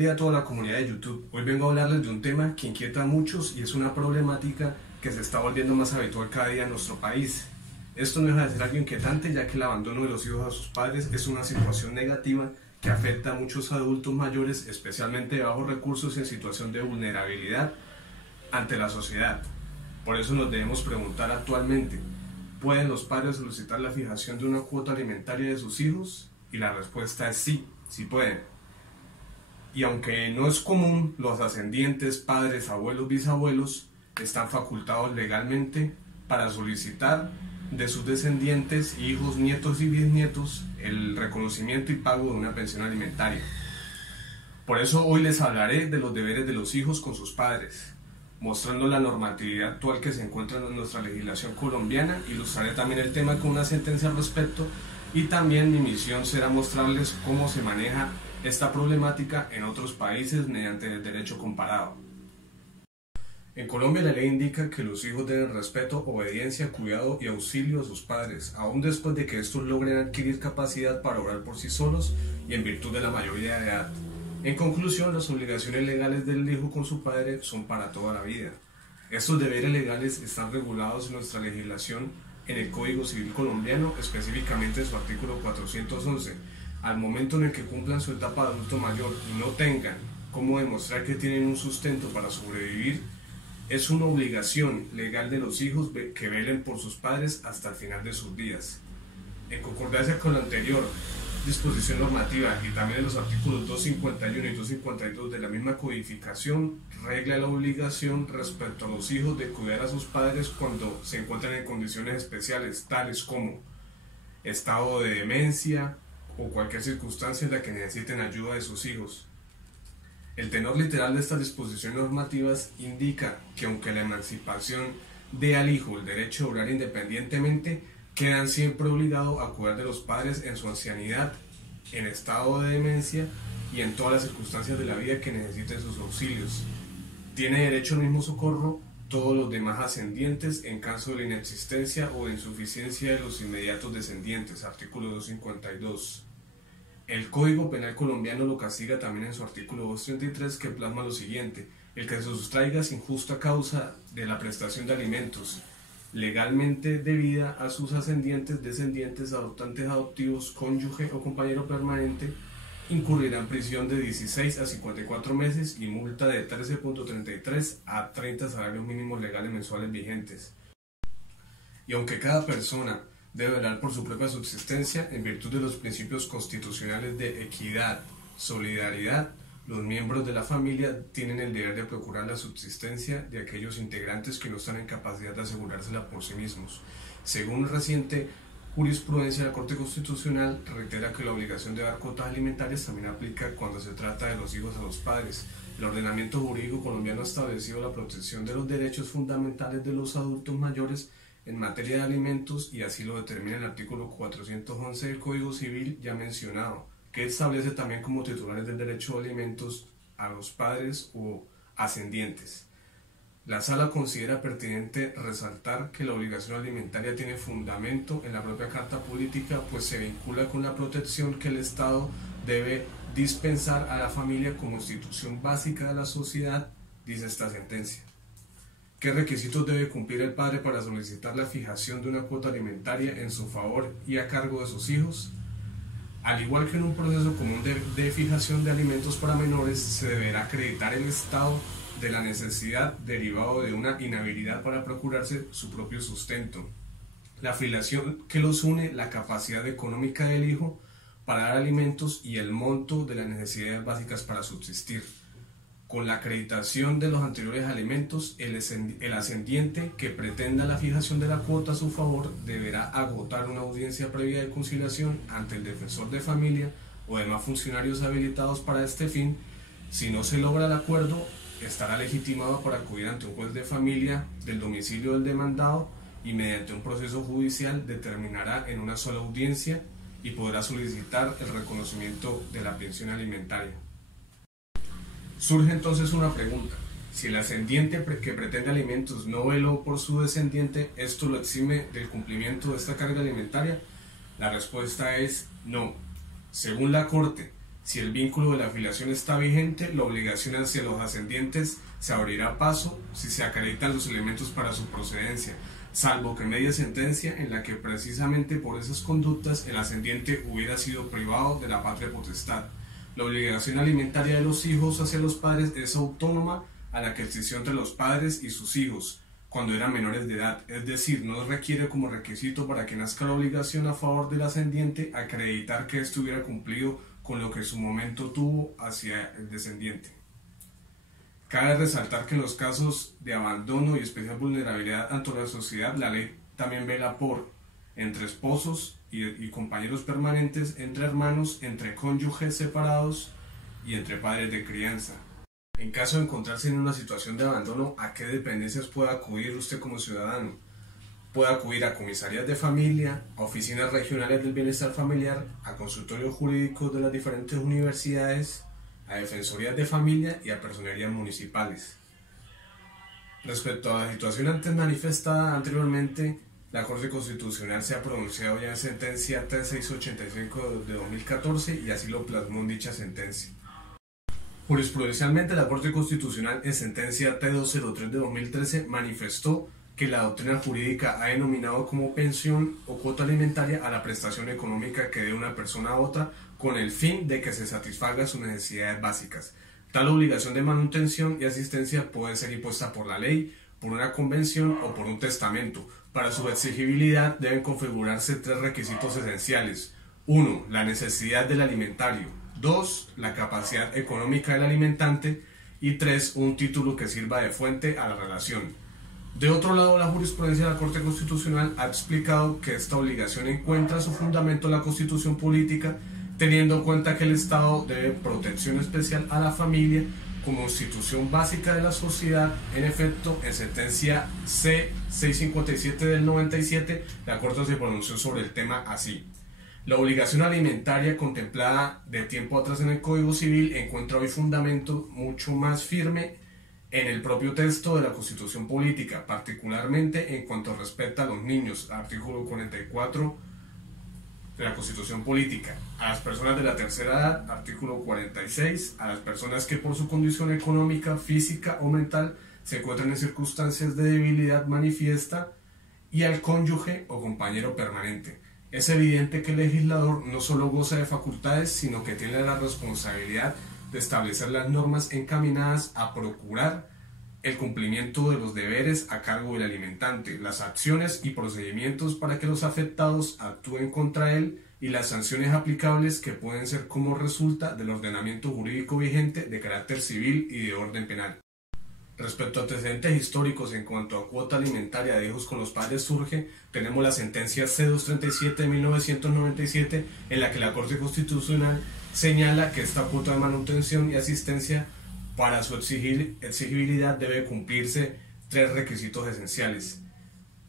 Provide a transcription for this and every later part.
día a toda la comunidad de YouTube. Hoy vengo a hablarles de un tema que inquieta a muchos y es una problemática que se está volviendo más habitual cada día en nuestro país. Esto no deja de ser algo inquietante, ya que el abandono de los hijos a sus padres es una situación negativa que afecta a muchos adultos mayores, especialmente de bajos recursos y en situación de vulnerabilidad ante la sociedad. Por eso nos debemos preguntar actualmente, ¿pueden los padres solicitar la fijación de una cuota alimentaria de sus hijos? Y la respuesta es sí, sí pueden. Y aunque no es común, los ascendientes, padres, abuelos, bisabuelos, están facultados legalmente para solicitar de sus descendientes, hijos, nietos y bisnietos, el reconocimiento y pago de una pensión alimentaria. Por eso hoy les hablaré de los deberes de los hijos con sus padres, mostrando la normatividad actual que se encuentra en nuestra legislación colombiana. Ilustraré también el tema con una sentencia al respecto y también mi misión será mostrarles cómo se maneja esta problemática en otros países mediante el derecho comparado. En Colombia la ley indica que los hijos deben respeto, obediencia, cuidado y auxilio a sus padres, aun después de que estos logren adquirir capacidad para obrar por sí solos y en virtud de la mayoría de edad. En conclusión, las obligaciones legales del hijo con su padre son para toda la vida. Estos deberes legales están regulados en nuestra legislación en el Código Civil colombiano, específicamente en su artículo 411. Al momento en el que cumplan su etapa de adulto mayor y no tengan cómo demostrar que tienen un sustento para sobrevivir, es una obligación legal de los hijos que velen por sus padres hasta el final de sus días. En concordancia con la anterior disposición normativa y también en los artículos 251 y 252 de la misma codificación, regla la obligación respecto a los hijos de cuidar a sus padres cuando se encuentran en condiciones especiales, tales como estado de demencia o cualquier circunstancia en la que necesiten ayuda de sus hijos. El tenor literal de estas disposiciones normativas indica que aunque la emancipación dé al hijo el derecho de obrar independientemente, quedan siempre obligados a cuidar de los padres en su ancianidad, en estado de demencia y en todas las circunstancias de la vida que necesiten sus auxilios. Tiene derecho al mismo socorro todos los demás ascendientes en caso de la inexistencia o de insuficiencia de los inmediatos descendientes, artículo 252. El Código Penal colombiano lo castiga también en su artículo 233, que plasma lo siguiente: el que se sustraiga sin justa causa de la prestación de alimentos legalmente debida a sus ascendientes, descendientes, adoptantes adoptivos, cónyuge o compañero permanente, incurrirá en prisión de 16 a 54 meses y multa de 13.33 a 30 salarios mínimos legales mensuales vigentes. Y aunque cada persona debe velar por su propia subsistencia, en virtud de los principios constitucionales de equidad, solidaridad, los miembros de la familia tienen el deber de procurar la subsistencia de aquellos integrantes que no están en capacidad de asegurársela por sí mismos. Según reciente jurisprudencia de la Corte Constitucional, reitera que la obligación de dar cuotas alimentarias también aplica cuando se trata de los hijos a los padres. El ordenamiento jurídico colombiano ha establecido la protección de los derechos fundamentales de los adultos mayores en materia de alimentos, y así lo determina el artículo 411 del Código Civil ya mencionado, que establece también como titulares del derecho a alimentos a los padres o ascendientes. La Sala considera pertinente resaltar que la obligación alimentaria tiene fundamento en la propia Carta Política, pues se vincula con la protección que el Estado debe dispensar a la familia como institución básica de la sociedad, dice esta sentencia. ¿Qué requisitos debe cumplir el padre para solicitar la fijación de una cuota alimentaria en su favor y a cargo de sus hijos? Al igual que en un proceso común de fijación de alimentos para menores, se deberá acreditar el estado de la necesidad derivado de una inhabilidad para procurarse su propio sustento, la filiación que los une, la capacidad económica del hijo para dar alimentos y el monto de las necesidades básicas para subsistir. Con la acreditación de los anteriores alimentos, el ascendiente que pretenda la fijación de la cuota a su favor deberá agotar una audiencia previa de conciliación ante el defensor de familia o demás funcionarios habilitados para este fin. Si no se logra el acuerdo, estará legitimado para acudir ante un juez de familia del domicilio del demandado y mediante un proceso judicial determinará en una sola audiencia y podrá solicitar el reconocimiento de la pensión alimentaria. Surge entonces una pregunta: si el ascendiente que pretende alimentos no veló por su descendiente, ¿esto lo exime del cumplimiento de esta carga alimentaria? La respuesta es no. Según la Corte, Si el vínculo de la filiación está vigente, la obligación hacia los ascendientes se abrirá paso si se acreditan los elementos para su procedencia, salvo que media sentencia en la que precisamente por esas conductas el ascendiente hubiera sido privado de la patria potestad. La obligación alimentaria de los hijos hacia los padres es autónoma a la que existió entre los padres y sus hijos cuando eran menores de edad, es decir, no requiere como requisito para que nazca la obligación a favor del ascendiente acreditar que éste hubiera cumplido con lo que en su momento tuvo hacia el descendiente. Cabe resaltar que en los casos de abandono y especial vulnerabilidad ante la sociedad, la ley también vela por entre esposos y compañeros permanentes, entre hermanos, entre cónyuges separados y entre padres de crianza. En caso de encontrarse en una situación de abandono, ¿a qué dependencias puede acudir usted como ciudadano? Puede acudir a comisarías de familia, a oficinas regionales del bienestar familiar, a consultorios jurídicos de las diferentes universidades, a defensorías de familia y a personerías municipales. Respecto a la situación antes manifestada anteriormente, la Corte Constitucional se ha pronunciado ya en sentencia T685 de 2014 y así lo plasmó en dicha sentencia. Jurisprudencialmente, la Corte Constitucional en sentencia T203 de 2013 manifestó que la doctrina jurídica ha denominado como pensión o cuota alimentaria a la prestación económica que dé una persona a otra con el fin de que se satisfaga sus necesidades básicas. Tal obligación de manutención y asistencia puede ser impuesta por la ley, por una convención o por un testamento. Para su exigibilidad deben configurarse tres requisitos esenciales. 1. La necesidad del alimentario. 2. La capacidad económica del alimentante. Y 3. Un título que sirva de fuente a la relación. De otro lado, la jurisprudencia de la Corte Constitucional ha explicado que esta obligación encuentra su fundamento en la Constitución política, teniendo en cuenta que el Estado debe protección especial a la familia como institución básica de la sociedad. En efecto, en sentencia C657 del 97, la Corte se pronunció sobre el tema así: la obligación alimentaria contemplada de tiempo atrás en el Código Civil encuentra hoy fundamento mucho más firme en el propio texto de la Constitución política, particularmente en cuanto respecta a los niños, artículo 44 de la Constitución política, a las personas de la tercera edad, artículo 46, a las personas que por su condición económica, física o mental se encuentran en circunstancias de debilidad manifiesta, y al cónyuge o compañero permanente. Es evidente que el legislador no solo goza de facultades, sino que tiene la responsabilidad de establecer las normas encaminadas a procurar el cumplimiento de los deberes a cargo del alimentante, las acciones y procedimientos para que los afectados actúen contra él y las sanciones aplicables que pueden ser como resulta del ordenamiento jurídico vigente de carácter civil y de orden penal. Respecto a antecedentes históricos en cuanto a cuota alimentaria de hijos con los padres surge, tenemos la sentencia C237 de 1997 en la que la Corte Constitucional señala que esta cuota de manutención y asistencia para su exigibilidad debe cumplirse tres requisitos esenciales.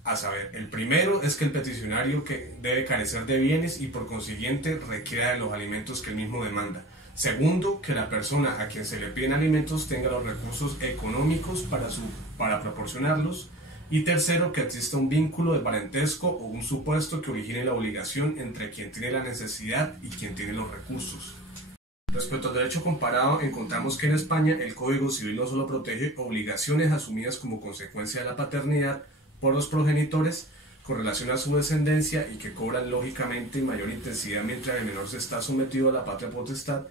A saber, el primero es que el peticionario que debe carecer de bienes y por consiguiente requiera de los alimentos que él mismo demanda. Segundo, que la persona a quien se le piden alimentos tenga los recursos económicos para proporcionarlos. Y tercero, que exista un vínculo de parentesco o un supuesto que origine la obligación entre quien tiene la necesidad y quien tiene los recursos. Respecto al derecho comparado, encontramos que en España el Código Civil no solo protege obligaciones asumidas como consecuencia de la paternidad por los progenitores con relación a su descendencia y que cobran lógicamente mayor intensidad mientras el menor se está sometido a la patria potestad,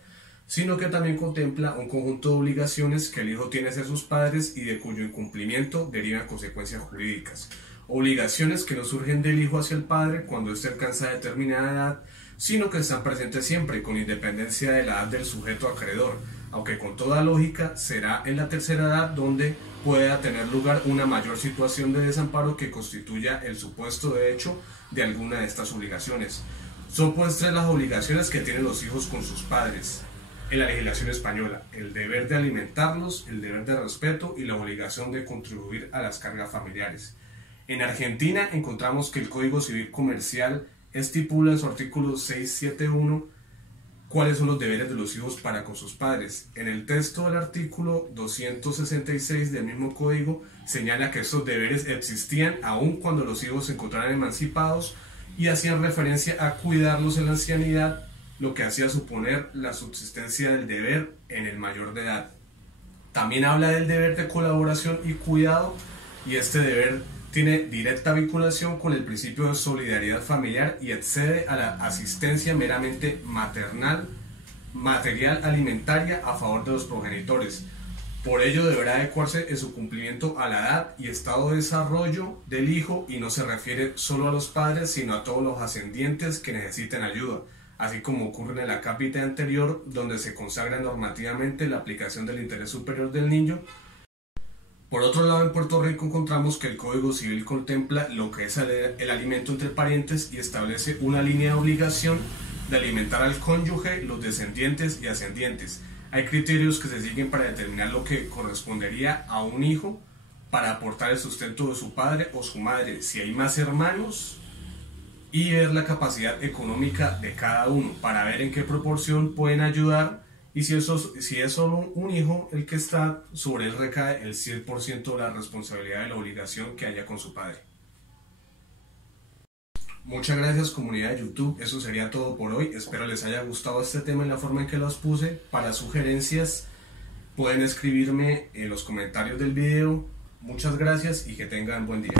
sino que también contempla un conjunto de obligaciones que el hijo tiene hacia sus padres y de cuyo incumplimiento derivan consecuencias jurídicas. Obligaciones que no surgen del hijo hacia el padre cuando éste alcanza determinada edad, sino que están presentes siempre con independencia de la edad del sujeto acreedor, aunque con toda lógica será en la tercera edad donde pueda tener lugar una mayor situación de desamparo que constituya el supuesto de hecho de alguna de estas obligaciones. Son pues tres las obligaciones que tienen los hijos con sus padres en la legislación española: el deber de alimentarlos, el deber de respeto y la obligación de contribuir a las cargas familiares. En Argentina encontramos que el Código Civil Comercial estipula en su artículo 671 cuáles son los deberes de los hijos para con sus padres. En el texto del artículo 266 del mismo código señala que estos deberes existían aun cuando los hijos se encontraran emancipados y hacían referencia a cuidarlos en la ancianidad lo que hacía suponer la subsistencia del deber en el mayor de edad. También habla del deber de colaboración y cuidado, y este deber tiene directa vinculación con el principio de solidaridad familiar y excede a la asistencia meramente maternal, material, alimentaria a favor de los progenitores. Por ello deberá adecuarse en su cumplimiento a la edad y estado de desarrollo del hijo, y no se refiere solo a los padres, sino a todos los ascendientes que necesiten ayuda, así como ocurre en el acápite anterior, donde se consagra normativamente la aplicación del interés superior del niño. Por otro lado, en Puerto Rico encontramos que el Código Civil contempla lo que es el alimento entre parientes y establece una línea de obligación de alimentar al cónyuge, los descendientes y ascendientes. Hay criterios que se siguen para determinar lo que correspondería a un hijo para aportar el sustento de su padre o su madre, si hay más hermanos, y ver la capacidad económica de cada uno para ver en qué proporción pueden ayudar, y si es solo un hijo el que está, sobre él recae el 100% de la responsabilidad de la obligación que haya con su padre. Muchas gracias, comunidad de YouTube, eso sería todo por hoy. Espero les haya gustado este tema en la forma en que los puse. Para sugerencias pueden escribirme en los comentarios del video. Muchas gracias y que tengan buen día.